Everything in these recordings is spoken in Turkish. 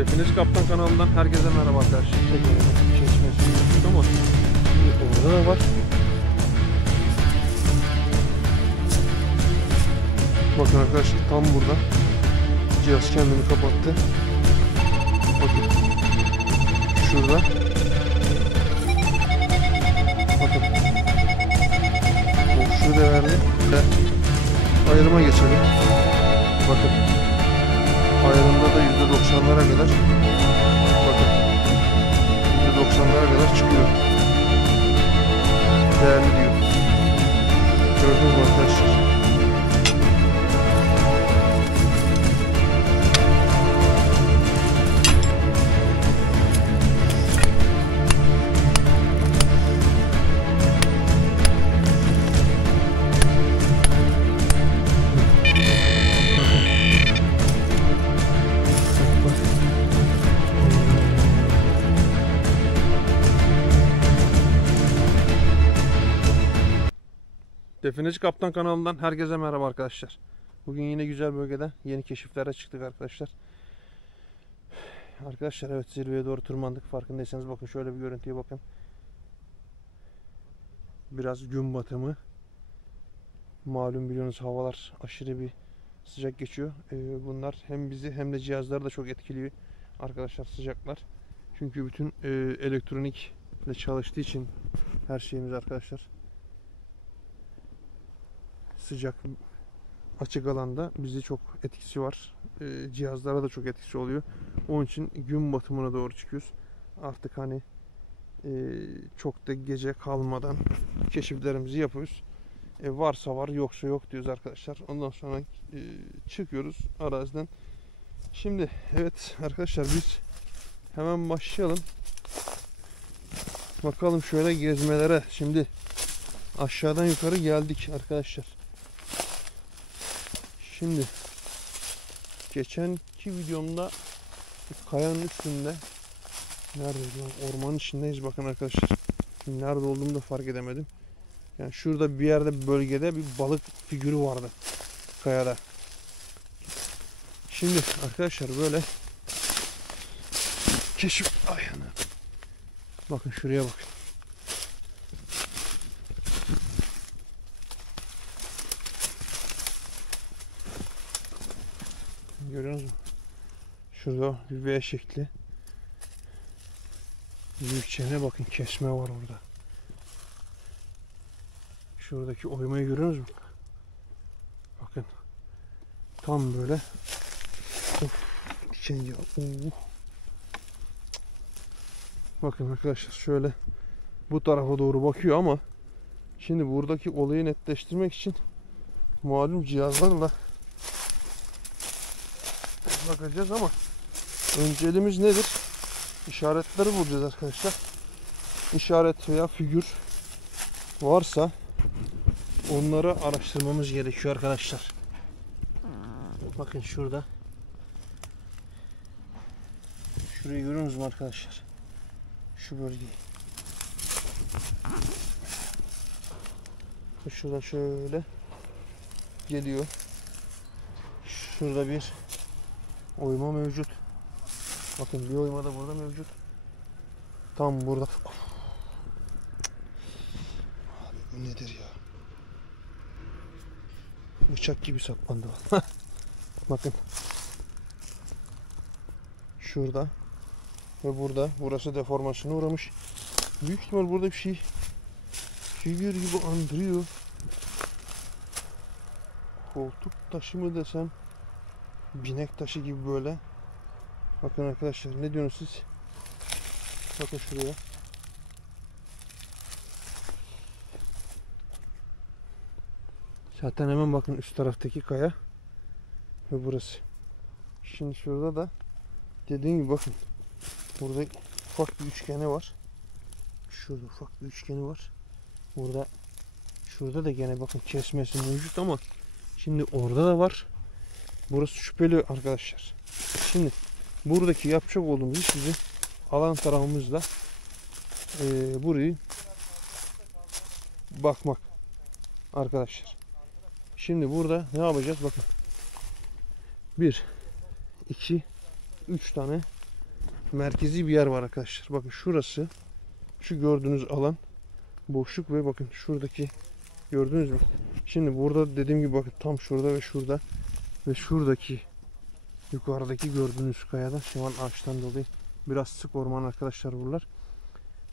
Defneci Kaptan kanalından herkese merhaba arkadaşlar. Çeşmesi düştük ama orada da var. Bakın arkadaşlar, tam burada cihaz kendini kapattı. Bakın şurada. Bakın boşluğu değerli ve ayrıma geçelim. Bakın ayrımda da %90'lara kadar, bakın %90'lara kadar çıkıyor. Değerli diyor. Gördünüz mü arkadaşlar? Defneci Kaptan kanalından herkese merhaba arkadaşlar. Bugün yine güzel bölgede yeni keşiflere çıktık arkadaşlar. Arkadaşlar evet, zirveye doğru tırmandık. Farkındaysanız bakın şöyle bir görüntüye bakın. Biraz gün batımı. Malum biliyorsunuz, havalar aşırı bir sıcak geçiyor. Bunlar hem bizi hem de cihazları da çok etkiliyor arkadaşlar, sıcaklar. Çünkü bütün elektronikle çalıştığı için her şeyimiz arkadaşlar. Sıcak açık alanda bizi çok etkisi var. Cihazlara da çok etkisi oluyor. Onun için gün batımına doğru çıkıyoruz. Artık hani çok da gece kalmadan keşiflerimizi yapıyoruz. Varsa var, yoksa yok diyoruz arkadaşlar. Ondan sonra çıkıyoruz araziden. Şimdi evet arkadaşlar, biz hemen başlayalım. Bakalım şöyle gezmelere. Şimdi aşağıdan yukarı geldik arkadaşlar. Şimdi geçenki videomda kayanın üstünde, neredeyiz, ormanın içindeyiz bakın arkadaşlar. Nerede olduğumu da fark edemedim. Yani şurada bir yerde, bölgede bir balık figürü vardı kayada. Şimdi arkadaşlar böyle keşif ayağına. Bakın şuraya bakın. Görüyorsunuz mu? Şurada bir V şekli. Büyük çene, bakın kesme var orada. Şuradaki oymayı görüyorsunuz mu? Bakın. Tam böyle. Of, diken ya. Bakın arkadaşlar, şöyle bu tarafa doğru bakıyor ama şimdi buradaki olayı netleştirmek için malum cihazlarla bakacağız ama önceliğimiz nedir? İşaretleri bulacağız arkadaşlar. İşaret veya figür varsa onları araştırmamız gerekiyor arkadaşlar. Bakın şurada. Şurayı görüyor musunuz arkadaşlar? Şu bölgeyi. Şuradan şöyle geliyor. Şurada bir oyma mevcut. Bakın bir oyma da burada mevcut. Tam burada. Of. Abi bu nedir ya? Bıçak gibi saplandı. Bakın. Şurada ve burada. Burası deformasyona uğramış. Büyük ihtimal burada bir şey figür gibi andırıyor. Koltuk taşı mı desem, binek taşı gibi böyle. Bakın arkadaşlar, ne diyorsunuz siz? Bakın şuraya. Zaten hemen bakın üst taraftaki kaya ve burası. Şimdi şurada da dediğim gibi bakın. Burada ufak bir üçgeni var. Şurada ufak bir üçgeni var. Burada, şurada da gene bakın kesmesi mevcut ama şimdi orada da var. Burası şüpheli arkadaşlar. Şimdi buradaki yapacak olduğumuz iş, bizi alan tarafımızla burayı bakmak arkadaşlar. Şimdi burada ne yapacağız? Bakın. 1, 2, 3 tane merkezi bir yer var arkadaşlar. Bakın şurası, şu gördüğünüz alan boşluk ve bakın şuradaki, gördünüz mü? Şimdi burada dediğim gibi bakın tam şurada ve şurada ve şuradaki yukarıdaki gördüğünüz kayada şu an ağaçtan dolayı biraz sık orman arkadaşlar buralar.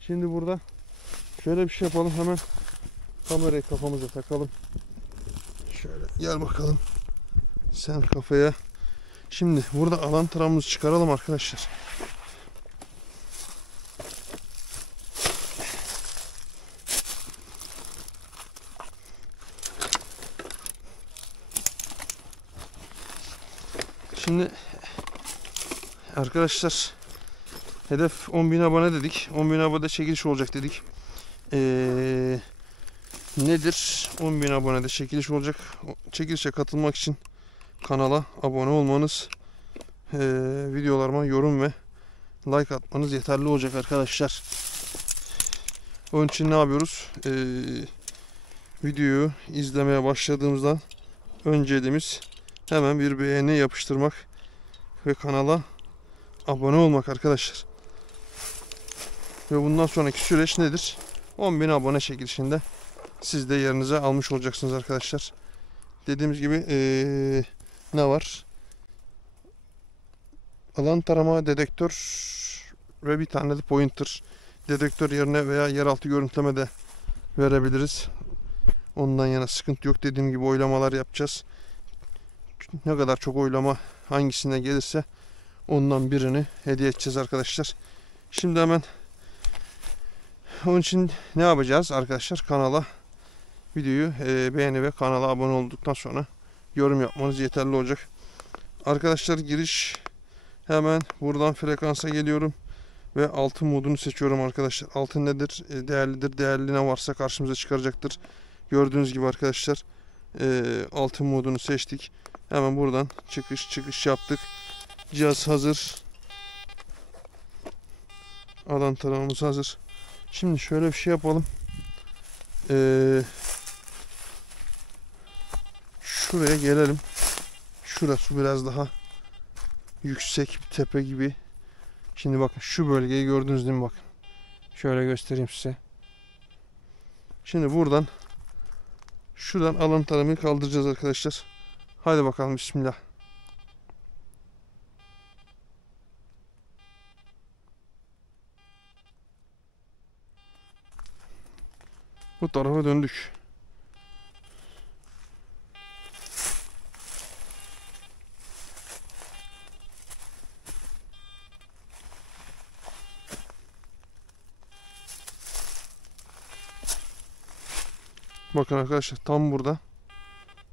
Şimdi burada şöyle bir şey yapalım, hemen kamerayı kafamıza takalım. Şöyle gel bakalım sen kafaya. Şimdi burada alan taramımızı çıkaralım arkadaşlar. Şimdi arkadaşlar hedef 10.000 abone dedik. 10.000 abone çekiliş olacak dedik. Nedir? 10.000 abonede çekiliş olacak. Çekilişe katılmak için kanala abone olmanız, videolarıma yorum ve like atmanız yeterli olacak arkadaşlar. Onun için ne yapıyoruz? Videoyu izlemeye başladığımızdan önceliğimiz hemen bir beğeni yapıştırmak ve kanala abone olmak arkadaşlar. Ve bundan sonraki süreç nedir? 10.000 abone çekilişinde siz de yerinize almış olacaksınız arkadaşlar. Dediğimiz gibi ne var? Alan tarama, dedektör ve bir tane de pointer. Dedektör yerine veya yeraltı görüntüleme de verebiliriz. Ondan yana sıkıntı yok. Dediğim gibi oylamalar yapacağız. Ne kadar çok oylama hangisine gelirse ondan birini hediye edeceğiz arkadaşlar. Şimdi hemen onun için ne yapacağız arkadaşlar? Kanala videoyu beğeni ve kanala abone olduktan sonra yorum yapmanız yeterli olacak. Arkadaşlar giriş, hemen buradan frekansa geliyorum ve altın modunu seçiyorum arkadaşlar. Altın nedir? Değerlidir. Değerli ne varsa karşımıza çıkaracaktır. Gördüğünüz gibi arkadaşlar altın modunu seçtik. Hemen buradan çıkış yaptık. Cihaz hazır. Alan taramamız hazır. Şimdi şöyle bir şey yapalım. Şuraya gelelim. Şurası biraz daha yüksek bir tepe gibi. Şimdi bakın şu bölgeyi gördünüz değil mi, bakın. Şöyle göstereyim size. Şimdi şuradan alan taramayı kaldıracağız arkadaşlar. Haydi bakalım, bismillah. Bu tarafa döndük. Bakın arkadaşlar tam burada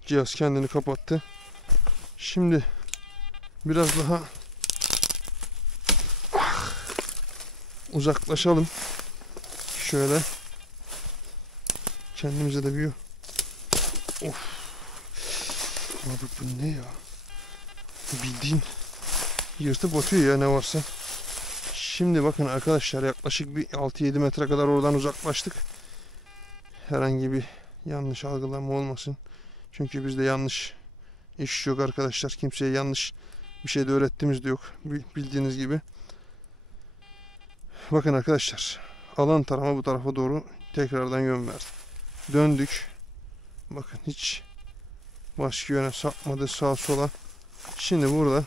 cihaz kendini kapattı. Şimdi biraz daha uzaklaşalım. Şöyle kendimize de bir of. Abi bu ne ya? Bildiğin yırtıp atıyor ya ne varsa. Şimdi bakın arkadaşlar yaklaşık bir 6-7 metre kadar oradan uzaklaştık. Herhangi bir yanlış algılama olmasın. Çünkü bizde yanlış iş yok arkadaşlar. Kimseye yanlış bir şey de öğrettiğimiz de yok. Bildiğiniz gibi. Bakın arkadaşlar. Alan tarama bu tarafa doğru tekrardan yön verdi. Döndük. Bakın hiç başka yöne sapmadı, sağa sola. Şimdi burada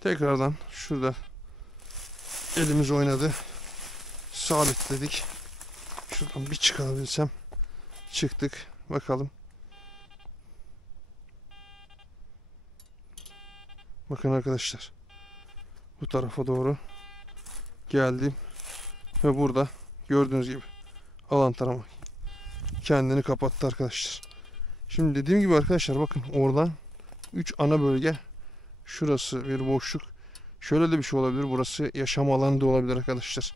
tekrardan şurada elimiz oynadı. Sabitledik. Şuradan bir çıkabilsem. Çıktık. Bakalım. Bakın arkadaşlar. Bu tarafa doğru geldim. Ve burada gördüğünüz gibi alan tarama kendini kapattı arkadaşlar. Şimdi dediğim gibi arkadaşlar bakın oradan 3 ana bölge. Şurası bir boşluk. Şöyle de bir şey olabilir. Burası yaşam alanı da olabilir arkadaşlar.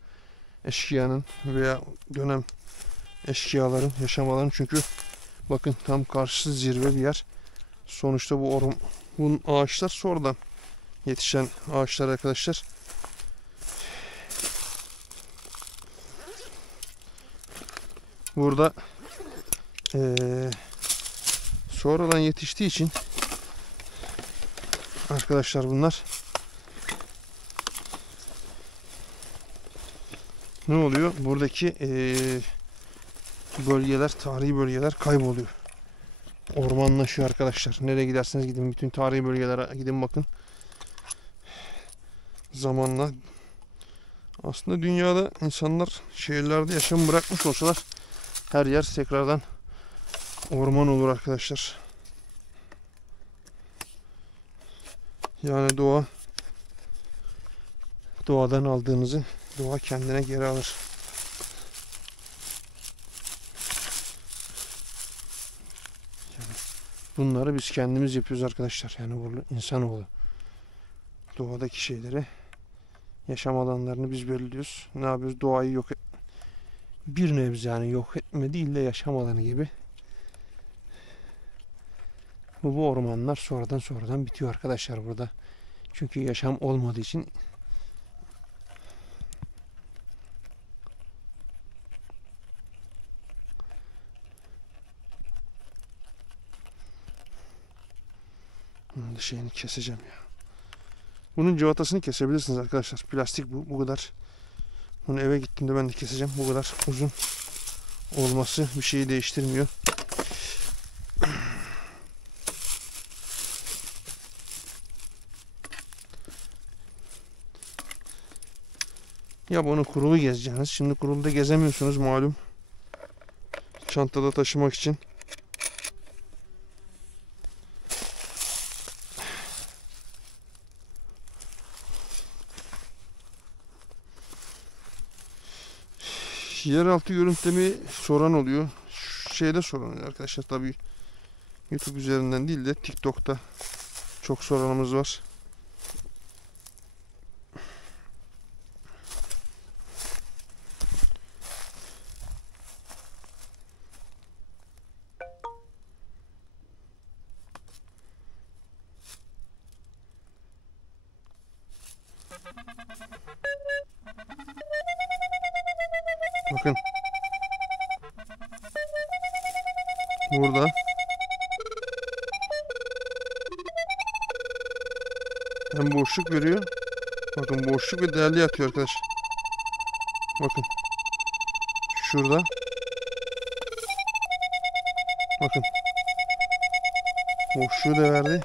Eşkıyanın veya dönem eşkıyaların yaşam alanı. Çünkü bakın tam karşısı zirve bir yer. Sonuçta bunun ağaçlar sonradan yetişen ağaçlar arkadaşlar. Burada sonradan yetiştiği için arkadaşlar bunlar ne oluyor? Buradaki bölgeler, tarihi bölgeler kayboluyor. Ormanlaşıyor arkadaşlar. Nereye giderseniz gidin, bütün tarihi bölgelere gidin bakın. Zamanla aslında dünyada insanlar şehirlerde yaşam bırakmış olsalar her yer tekrardan orman olur arkadaşlar. Yani doğadan aldığınızı doğa kendine geri alır. Yani bunları biz kendimiz yapıyoruz arkadaşlar. Yani bu insanoğlu. Doğadaki şeyleri, yaşam alanlarını biz belirliyoruz. Ne yapıyoruz? Doğayı yok et. Bir nebze yani yok etme değil de yaşam alanı gibi. Bu ormanlar sonradan bitiyor arkadaşlar burada. Çünkü yaşam olmadığı için bunun şeyini keseceğim ya. Bunun cıvatasını kesebilirsiniz arkadaşlar. Plastik bu kadar. Bunu eve gittiğimde ben de keseceğim. Bu kadar uzun olması bir şeyi değiştirmiyor. Ya bunu kurulu gezeceksiniz. Şimdi kurulda gezemiyorsunuz malum. Çantada taşımak için. Yeraltı görüntülemi soran oluyor. Şeyde soran oluyor arkadaşlar, tabii YouTube üzerinden değil de TikTok'ta çok soranımız var. Bakın. Burada hem boşluk veriyor. Bakın boşluk ve değerli yatıyor arkadaş. Bakın. Şurada. Bakın. Boşluğu da verdi.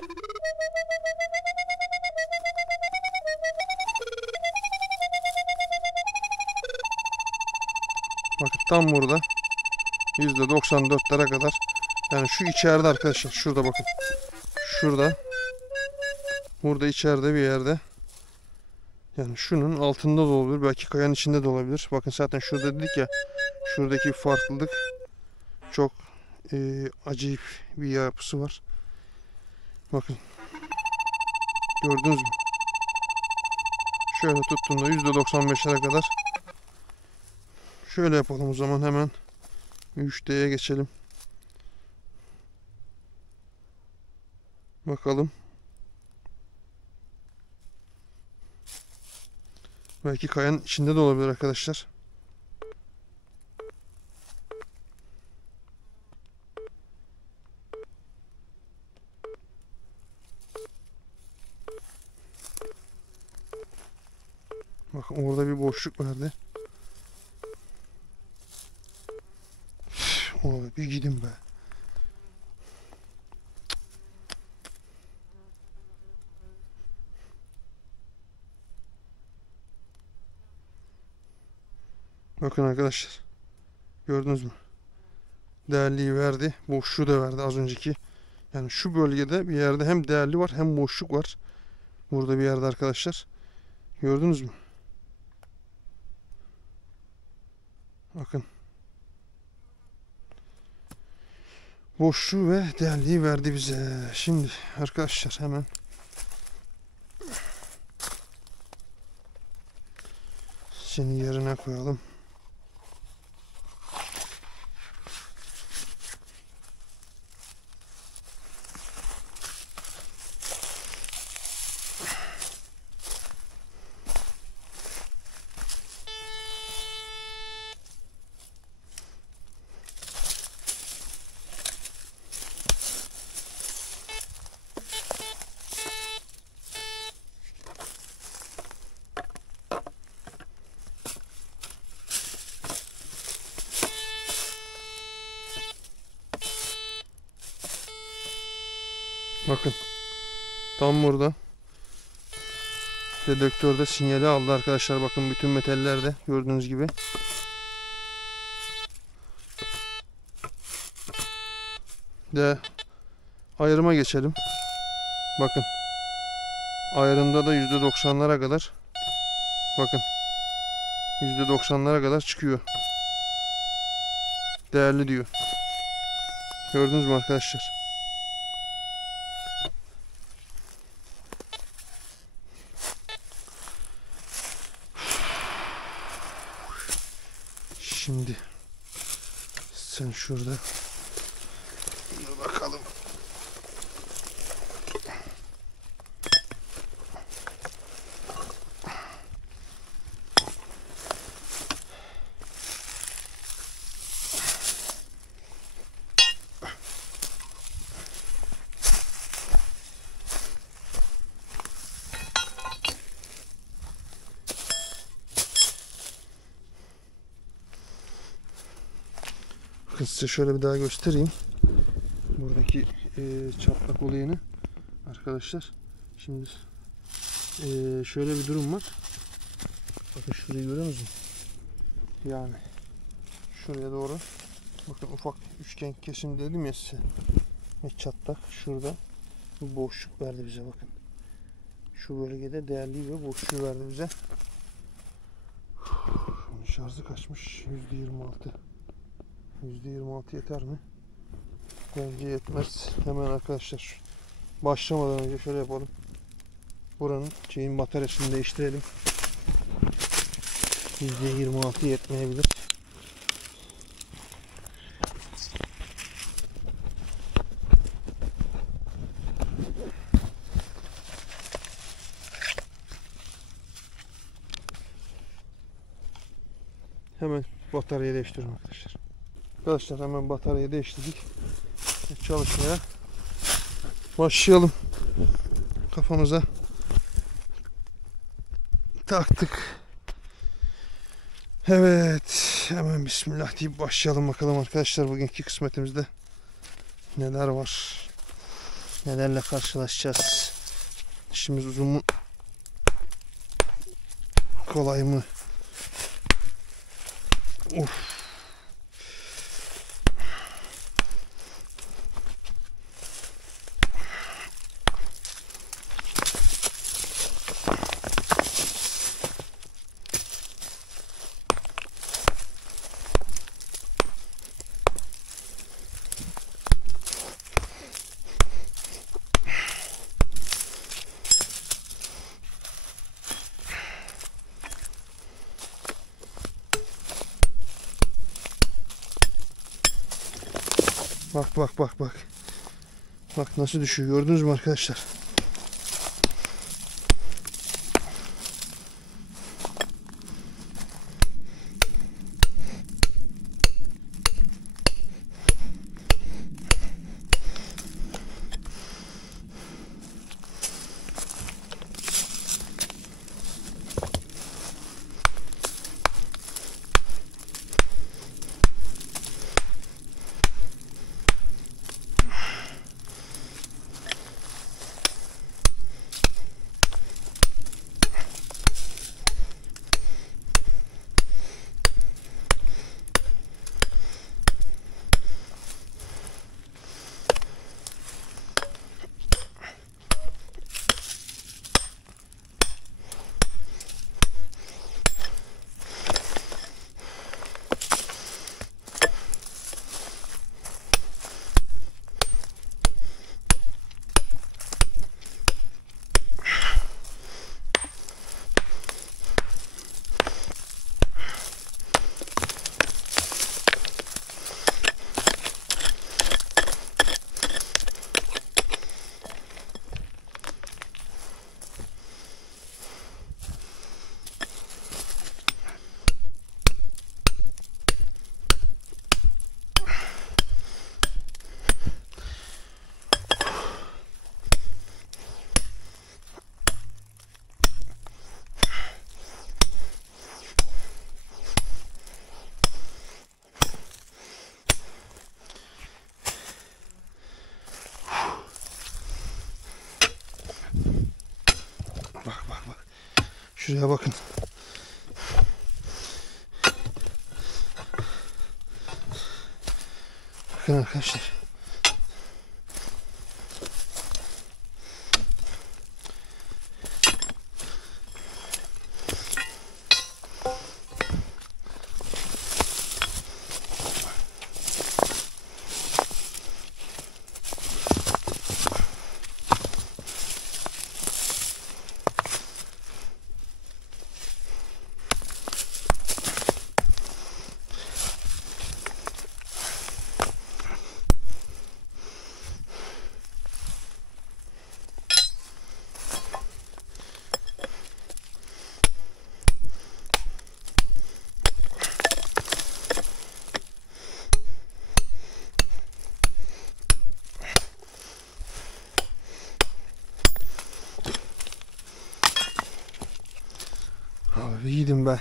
Bakın tam burada. %94'lere kadar. Yani şu içeride arkadaşlar. Şurada bakın. Şurada. Burada içeride bir yerde. Yani şunun altında da olabilir. Belki kayanın içinde de olabilir. Bakın zaten şurada dedik ya. Şuradaki farklılık çok acayip bir yapısı var. Bakın. Gördünüz mü? Şöyle tuttuğumda %95'lere kadar. Şöyle yapalım o zaman, hemen 3D'ye geçelim. Bakalım. Belki kayanın içinde de olabilir arkadaşlar. Bakın orada bir boşluk verdi. Oğlum bir gidin be. Bakın arkadaşlar. Gördünüz mü? Değerliyi verdi. Boşluğu da verdi az önceki. Yani şu bölgede bir yerde hem değerli var hem boşluk var. Burada bir yerde arkadaşlar. Gördünüz mü? Bakın. Boşluğu ve değerliyi verdi bize. Şimdi arkadaşlar hemen seni yerine koyalım. Bakın. Tam burada. Dedektörde sinyali aldı arkadaşlar. Bakın bütün metallerde gördüğünüz gibi. De ayrıma geçelim. Bakın. Ayrımda da %90'lara kadar. Bakın. %90'lara kadar çıkıyor. Değerli diyor. Gördünüz mü arkadaşlar? Şimdi sen şurada dur bakalım. Bakın size şöyle bir daha göstereyim. Buradaki çatlak olayını arkadaşlar. Şimdi şöyle bir durum var. Bakın şurayı görüyor musunuz? Yani şuraya doğru bakın ufak üçgen kesim dedim ya size. Ve çatlak şurada bu boşluk verdi bize bakın. Şu bölgede değerli ve boşluğu verdi bize. Şunun şarjı kaçmış? %26. %26 yeter mi? Bence yetmez. Hemen arkadaşlar başlamadan önce şöyle yapalım. Buranın bataryasını değiştirelim. %26 yetmeyebilir. Hemen bataryayı değiştiriyorum arkadaşlar. Arkadaşlar hemen bataryayı değiştirdik. Çalışmaya başlayalım. Kafamıza taktık. Evet. Hemen bismillah deyip başlayalım bakalım arkadaşlar. Bugünkü kısmetimizde neler var? Nelerle karşılaşacağız? İşimiz uzun mu? Kolay mı? Of. Bak bak bak bak. Bak nasıl düşüyor. Gördünüz mü arkadaşlar? Şuraya bakın. Bakın arkadaşlar. Abi yedim be.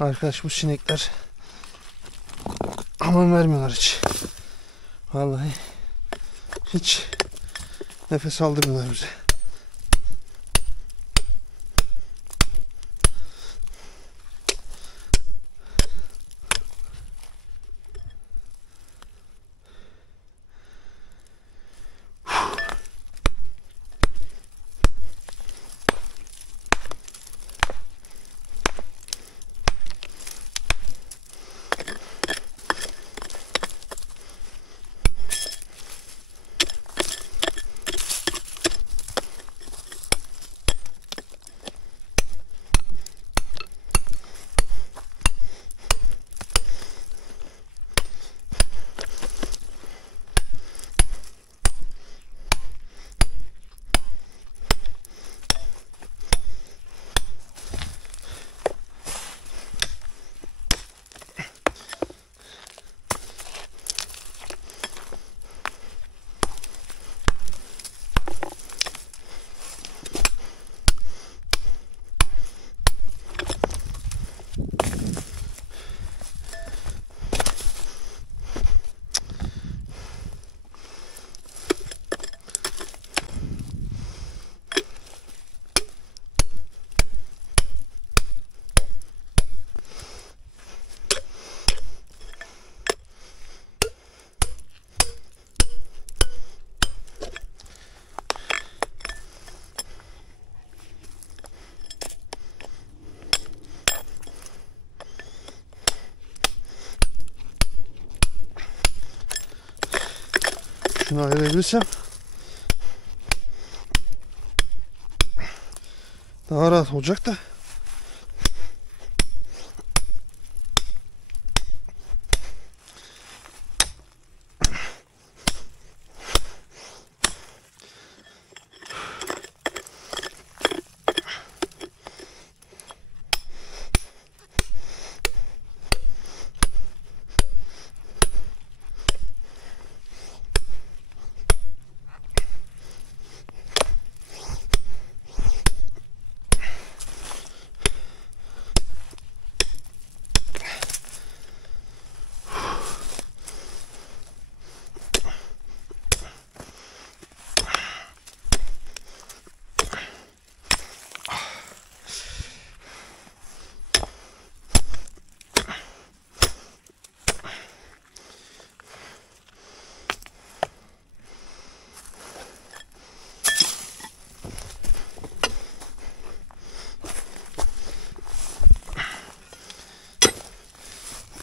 Arkadaş bu sinekler aman vermiyorlar hiç. Vallahi hiç nefes aldırmıyorlar bize. Şunu ayırabilirsem daha rahat olacak da.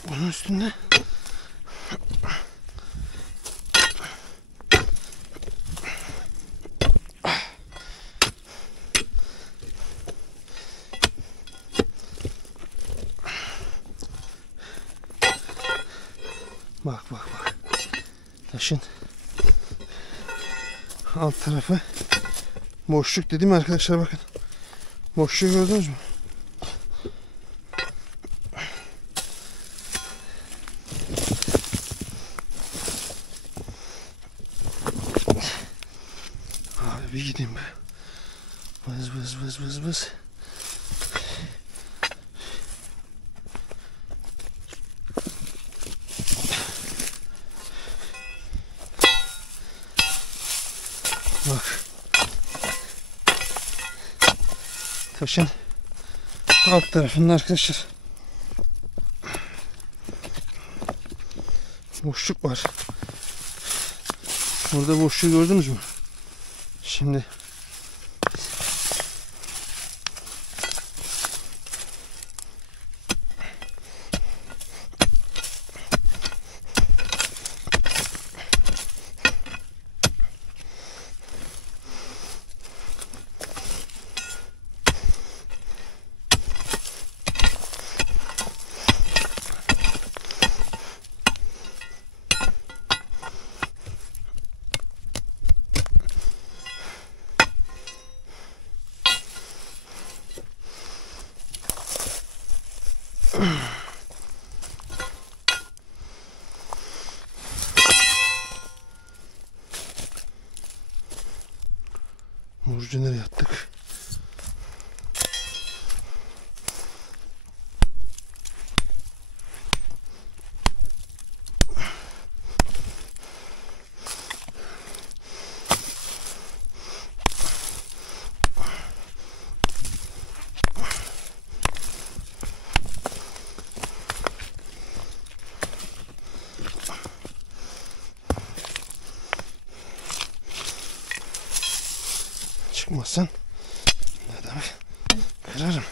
Bunun üstünde bak bak bak. Taşın alt tarafı boşluk dedim arkadaşlar, bakın. Boşluğu gördünüz mü? Abi bir gideyim be. Vız vız vız vız vız. Bak. Taşın Alt tarafında arkadaşlar boşluk var. Burada boşluğu gördünüz mü? Şimdi Burcu nereye attık? Çıkmazsan ne demek? Kırarım.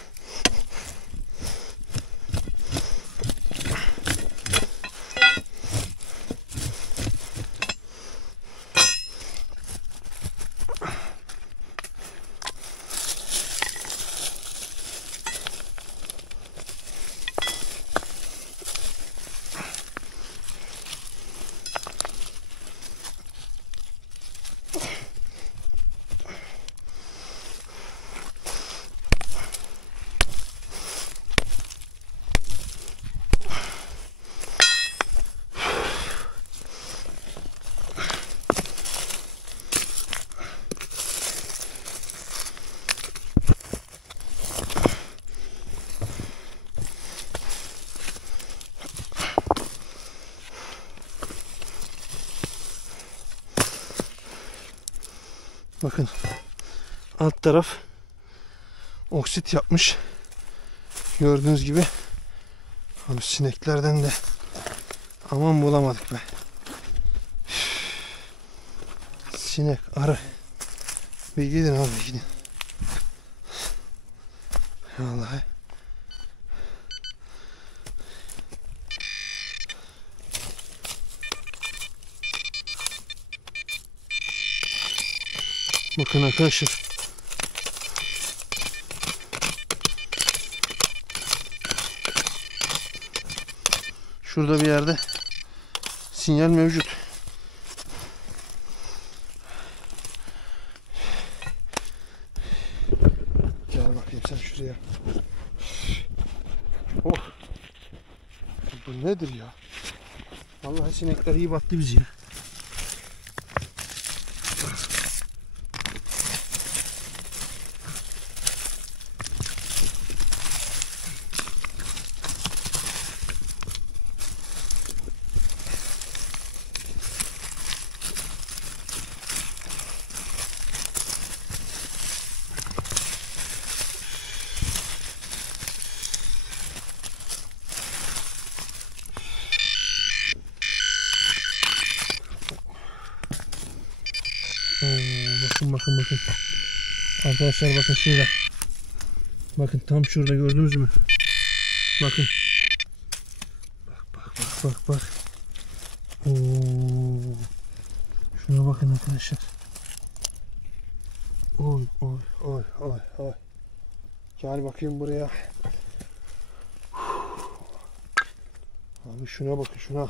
Bakın alt taraf oksit yapmış. Gördüğünüz gibi abi sineklerden de aman bulamadık be. Sinek, arı. Bir gidin abi gidin. Vallahi. Bakın arkadaşlar. Şurada bir yerde sinyal mevcut. Gel bakayım sen şuraya. Oh. Bu nedir ya? Vallahi sinekler iyi battı bizi ya. Bakın. Arkadaşlar bakın şurada. Bakın tam şurada gördünüz mü? Bakın. Bak. Oo. Şuna bakın arkadaşlar. Oy. Gel bakayım buraya. Abi şuna bakın şuna.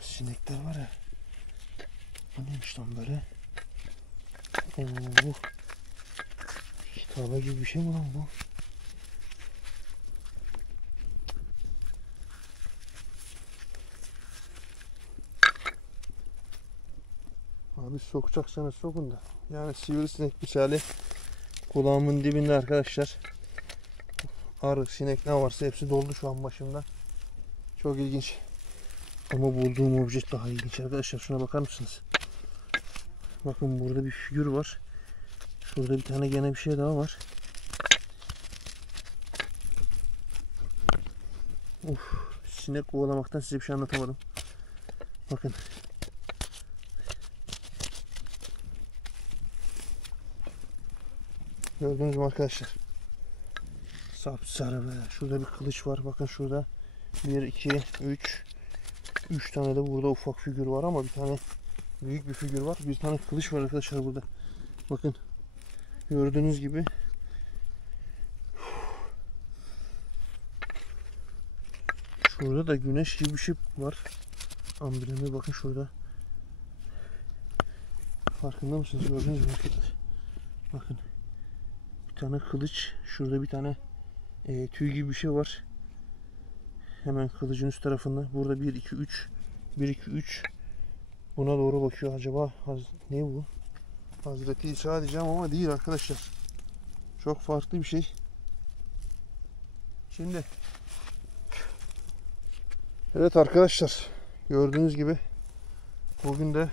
Sinekler var ya. Bu neymiş lan böyle? Oo. Tarla gibi bir şey mi lan bu? Abi sokacaksanız sokun da. Yani sivrisinek misali kulağımın dibinde arkadaşlar. Arı, sinek ne varsa hepsi doldu şu an başımda. Çok ilginç. Ama bulduğum obje daha ilginç arkadaşlar. Şuna bakar mısınız? Bakın burada bir figür var. Şurada bir tane gene bir şey daha var. Uf, sinek kovalamaktan size bir şey anlatamadım. Bakın. Gördünüz mü arkadaşlar? Sapsarı be. Şurada bir kılıç var. Bakın şurada 1, 2, 3. 3 tane de burada ufak figür var ama bir tane büyük bir figür var. Bir tane kılıç var arkadaşlar burada. Bakın. Gördüğünüz gibi. Şurada da güneş gibi bir şey var. Amblemi bakın şurada. Farkında mısınız? Gördünüz mü arkadaşlar? Bakın. Bir tane kılıç. Şurada bir tane tüy gibi bir şey var. Hemen kılıcın üst tarafında. Burada 1, 2, 3. 1, 2, 3. Buna doğru bakıyor. Acaba ne bu? Hazreti İsa diyeceğim ama değil arkadaşlar. Çok farklı bir şey. Şimdi evet arkadaşlar, gördüğünüz gibi bugün de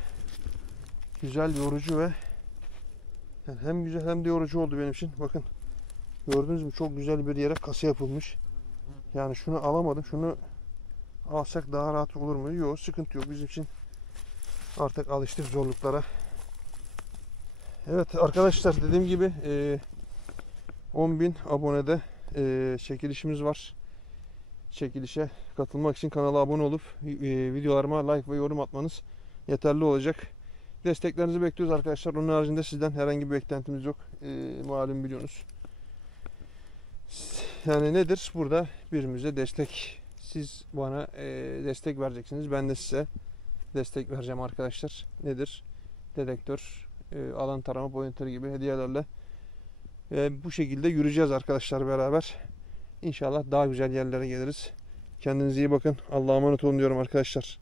güzel, yorucu ve yani hem güzel hem de yorucu oldu benim için. Bakın gördünüz mü, çok güzel bir yere kasa yapılmış. Yani şunu alamadım. Şunu alsak daha rahat olur mu? Yok, sıkıntı yok bizim için. Artık alıştık zorluklara. Evet arkadaşlar, dediğim gibi 10.000 abonede çekilişimiz var. Çekilişe katılmak için kanala abone olup videolarıma like ve yorum atmanız yeterli olacak. Desteklerinizi bekliyoruz arkadaşlar. Onun haricinde sizden herhangi bir beklentimiz yok. Malum biliyorsunuz. Yani nedir? Burada birbirimize destek. Siz bana destek vereceksiniz. Ben de size destek vereceğim arkadaşlar. Nedir? Dedektör, alan tarama pointer gibi hediyelerle bu şekilde yürüyeceğiz arkadaşlar beraber. İnşallah daha güzel yerlere geliriz. Kendinize iyi bakın. Allah'a emanet olun diyorum arkadaşlar.